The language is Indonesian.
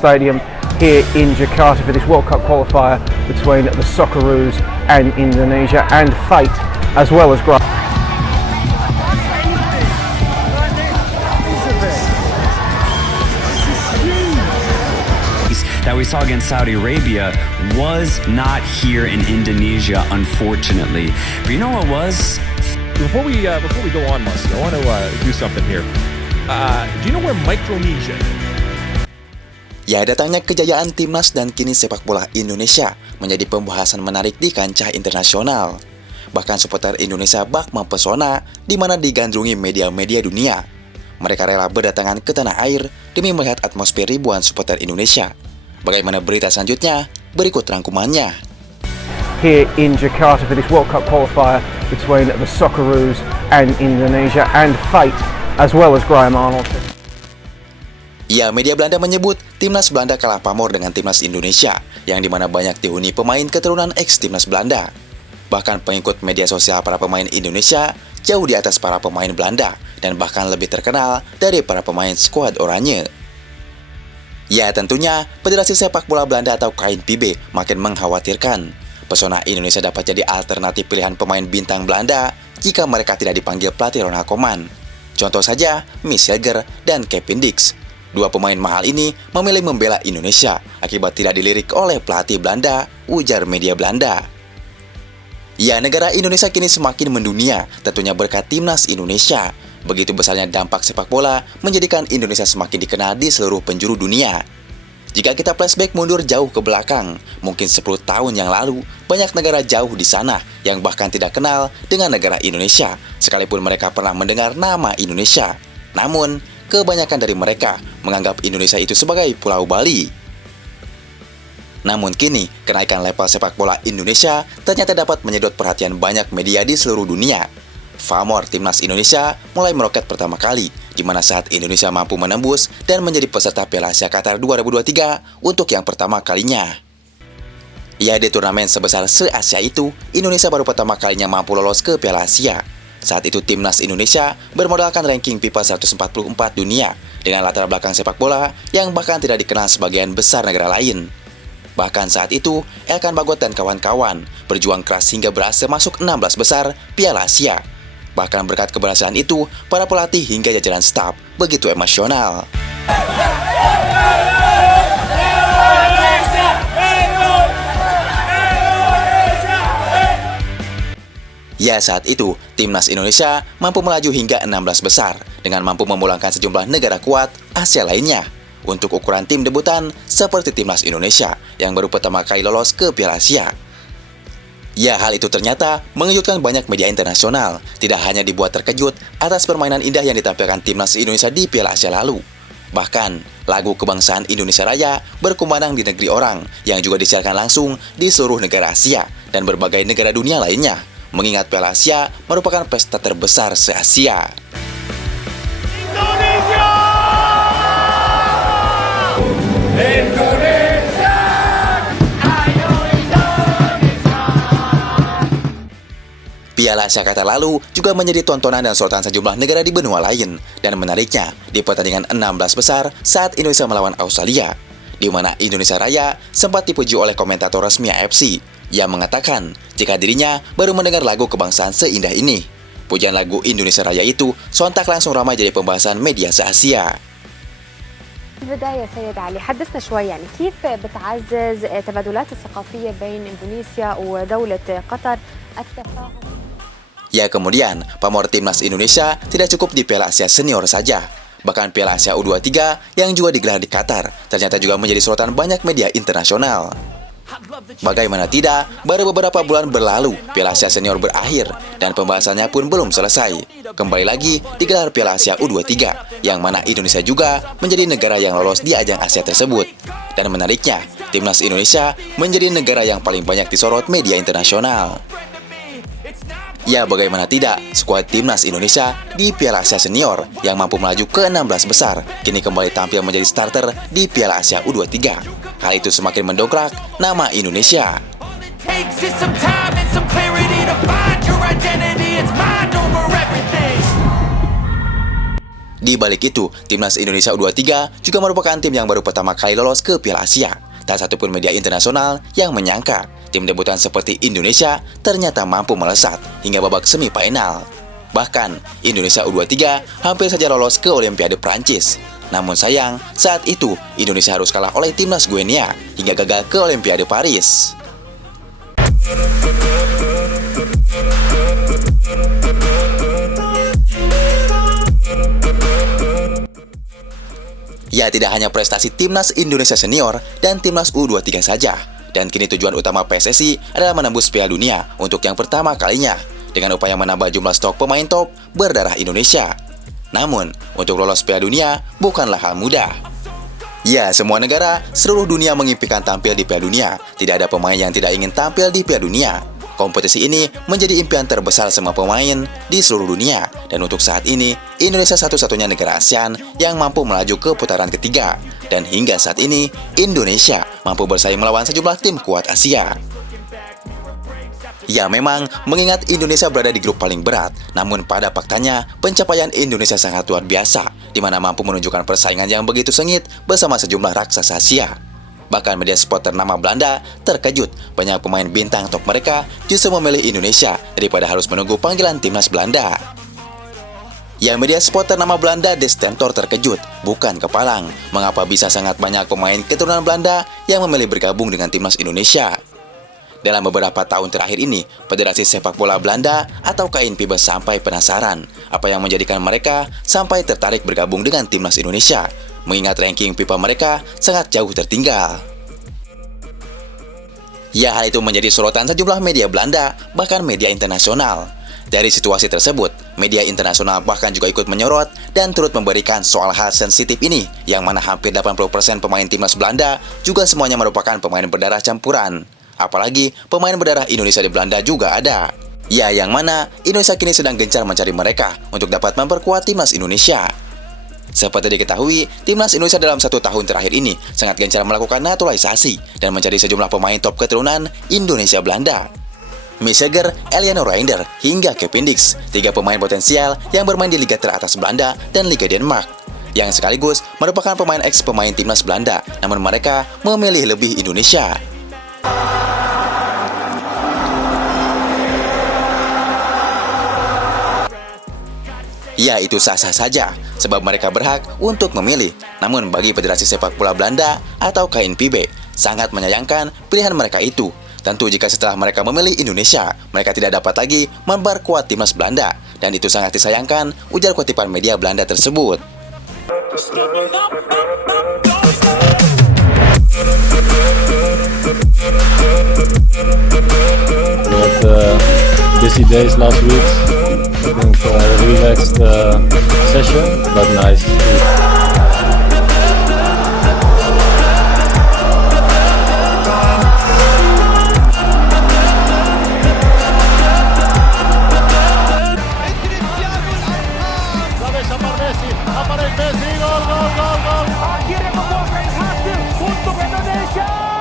Stadium here in Jakarta for this World Cup qualifier between the Socceroos and Indonesia, and fate as well as that we saw against Saudi Arabia was not here in Indonesia, unfortunately. But you know what was? Before we go on, Marcy, I want to do something here. Do you know where Micronesia is? Ya, datangnya kejayaan timnas dan kini sepak bola Indonesia menjadi pembahasan menarik di kancah internasional. Bahkan supporter Indonesia bak mempesona di mana digandrungi media-media dunia. Mereka rela berdatangan ke tanah air demi melihat atmosfer ribuan supporter Indonesia. Bagaimana berita selanjutnya? Berikut rangkumannya. here in Jakarta for this World Cup qualifier between the Socceroos and Indonesia, and fate as well as Graham Arnold. Ya, media Belanda menyebut timnas Belanda kalah pamor dengan timnas Indonesia, yang dimana banyak dihuni pemain keturunan ex-timnas Belanda. Bahkan pengikut media sosial para pemain Indonesia jauh di atas para pemain Belanda, dan bahkan lebih terkenal dari para pemain skuad oranye. Ya, tentunya Federasi Sepak Bola Belanda atau KNVB makin mengkhawatirkan pesona Indonesia dapat jadi alternatif pilihan pemain bintang Belanda jika mereka tidak dipanggil pelatih Ronald Koeman. Contoh saja, Mies Helger dan Kevin Dix. Dua pemain mahal ini memilih membela Indonesia akibat tidak dilirik oleh pelatih Belanda, ujar media Belanda. Ya, negara Indonesia kini semakin mendunia, tentunya berkat timnas Indonesia. Begitu besarnya dampak sepak bola menjadikan Indonesia semakin dikenal di seluruh penjuru dunia. Jika kita flashback mundur jauh ke belakang, mungkin 10 tahun yang lalu, banyak negara jauh di sana yang bahkan tidak kenal dengan negara Indonesia, sekalipun mereka pernah mendengar nama Indonesia. Namun, kebanyakan dari mereka menganggap Indonesia itu sebagai Pulau Bali. Namun kini, kenaikan level sepak bola Indonesia ternyata dapat menyedot perhatian banyak media di seluruh dunia. Pamor timnas Indonesia mulai meroket pertama kali, di mana saat Indonesia mampu menembus dan menjadi peserta Piala Asia Qatar 2023 untuk yang pertama kalinya. Ya, di turnamen sebesar se-Asia itu, Indonesia baru pertama kalinya mampu lolos ke Piala Asia. Saat itu timnas Indonesia bermodalkan ranking FIFA 144 dunia dengan latar belakang sepak bola yang bahkan tidak dikenal sebagian besar negara lain. Bahkan saat itu, Elkan Bagot dan kawan-kawan berjuang keras hingga berhasil masuk 16 besar Piala Asia. Bahkan berkat keberhasilan itu, para pelatih hingga jajaran staf begitu emosional. Ya, saat itu, timnas Indonesia mampu melaju hingga 16 besar dengan mampu memulangkan sejumlah negara kuat Asia lainnya untuk ukuran tim debutan seperti timnas Indonesia yang baru pertama kali lolos ke Piala Asia. Ya, hal itu ternyata mengejutkan banyak media internasional, tidak hanya dibuat terkejut atas permainan indah yang ditampilkan timnas Indonesia di Piala Asia lalu. Bahkan, lagu kebangsaan Indonesia Raya berkumandang di negeri orang yang juga disiarkan langsung di seluruh negara Asia dan berbagai negara dunia lainnya, mengingat Piala Asia merupakan pesta terbesar se-Asia. Indonesia! Indonesia! Ayo Indonesia! Piala Asia Qatar lalu juga menjadi tontonan dan sorotan sejumlah negara di benua lain. Dan menariknya, di pertandingan 16 besar saat Indonesia melawan Australia, di mana Indonesia Raya sempat dipuji oleh komentator resmi AFC yang mengatakan jika dirinya baru mendengar lagu kebangsaan seindah ini. Pujian lagu Indonesia Raya itu sontak langsung ramai jadi pembahasan media se-Asia. البداية سيد علي حدثنا شوي يعني كيف بتعزز التبادلات الثقافية بين إندونيسيا ودولة قطر التفاهم. Ya, kemudian pamor timnas Indonesia tidak cukup di Piala Asia Senior saja. Bahkan Piala Asia U23 yang juga digelar di Qatar ternyata juga menjadi sorotan banyak media internasional. Bagaimana tidak, baru beberapa bulan berlalu Piala Asia Senior berakhir dan pembahasannya pun belum selesai. Kembali lagi digelar Piala Asia U23, yang mana Indonesia juga menjadi negara yang lolos di ajang Asia tersebut. Dan menariknya, timnas Indonesia menjadi negara yang paling banyak disorot media internasional. Ya, bagaimana tidak, skuad timnas Indonesia di Piala Asia Senior yang mampu melaju ke 16 besar kini kembali tampil menjadi starter di Piala Asia U23. Hal itu semakin mendongkrak nama Indonesia. Di balik itu, timnas Indonesia U23 juga merupakan tim yang baru pertama kali lolos ke Piala Asia. Tak satupun media internasional yang menyangka tim debutan seperti Indonesia ternyata mampu melesat hingga babak semifinal. Bahkan, Indonesia U23 hampir saja lolos ke Olimpiade Prancis. Namun sayang, saat itu Indonesia harus kalah oleh timnas Guinea hingga gagal ke Olimpiade Paris. Ya, tidak hanya prestasi timnas Indonesia senior dan timnas U23 saja. Dan kini tujuan utama PSSI adalah menembus Piala Dunia untuk yang pertama kalinya dengan upaya menambah jumlah stok pemain top berdarah Indonesia. Namun, untuk lolos Piala Dunia bukanlah hal mudah. Ya, semua negara seluruh dunia mengimpikan tampil di Piala Dunia. Tidak ada pemain yang tidak ingin tampil di Piala Dunia. Kompetisi ini menjadi impian terbesar semua pemain di seluruh dunia. Dan untuk saat ini, Indonesia satu-satunya negara ASEAN yang mampu melaju ke putaran ketiga. Dan hingga saat ini, Indonesia mampu bersaing melawan sejumlah tim kuat Asia. Ya, memang mengingat Indonesia berada di grup paling berat, namun pada faktanya pencapaian Indonesia sangat luar biasa, di mana mampu menunjukkan persaingan yang begitu sengit bersama sejumlah raksasa Asia. Bahkan media sport ternama Belanda terkejut banyak pemain bintang top mereka justru memilih Indonesia daripada harus menunggu panggilan timnas Belanda. Ya, media sport ternama Belanda De Stentor terkejut, bukan kepalang, mengapa bisa sangat banyak pemain keturunan Belanda yang memilih bergabung dengan timnas Indonesia. Dalam beberapa tahun terakhir ini, Federasi Sepak Bola Belanda atau KNVB sampai penasaran apa yang menjadikan mereka sampai tertarik bergabung dengan timnas Indonesia, mengingat ranking FIFA mereka sangat jauh tertinggal. Ya, hal itu menjadi sorotan sejumlah media Belanda, bahkan media internasional. Dari situasi tersebut, media internasional bahkan juga ikut menyorot dan turut memberikan soal hal sensitif ini, yang mana hampir 80% pemain timnas Belanda juga semuanya merupakan pemain berdarah campuran. Apalagi pemain berdarah Indonesia di Belanda juga ada. Ya, yang mana Indonesia kini sedang gencar mencari mereka untuk dapat memperkuat timnas Indonesia. Seperti diketahui, timnas Indonesia dalam 1 tahun terakhir ini sangat gencar melakukan naturalisasi dan mencari sejumlah pemain top keturunan Indonesia Belanda. Miseger, Eliano Reinder, hingga Kevin Dix, 3 pemain potensial yang bermain di liga teratas Belanda dan Liga Denmark, yang sekaligus merupakan pemain ex-pemain timnas Belanda, namun mereka memilih lebih Indonesia. Ya, itu sah-sah saja, sebab mereka berhak untuk memilih. Namun bagi Federasi Sepak Bola Belanda atau KNVB, sangat menyayangkan pilihan mereka itu. Tentu jika setelah mereka memilih Indonesia, mereka tidak dapat lagi memperkuat timnas Belanda. Dan itu sangat disayangkan, ujar kutipan media Belanda tersebut. We had busy days last week. I think relaxed session, but nice. Akhirnya membuahkan hasil untuk Indonesia.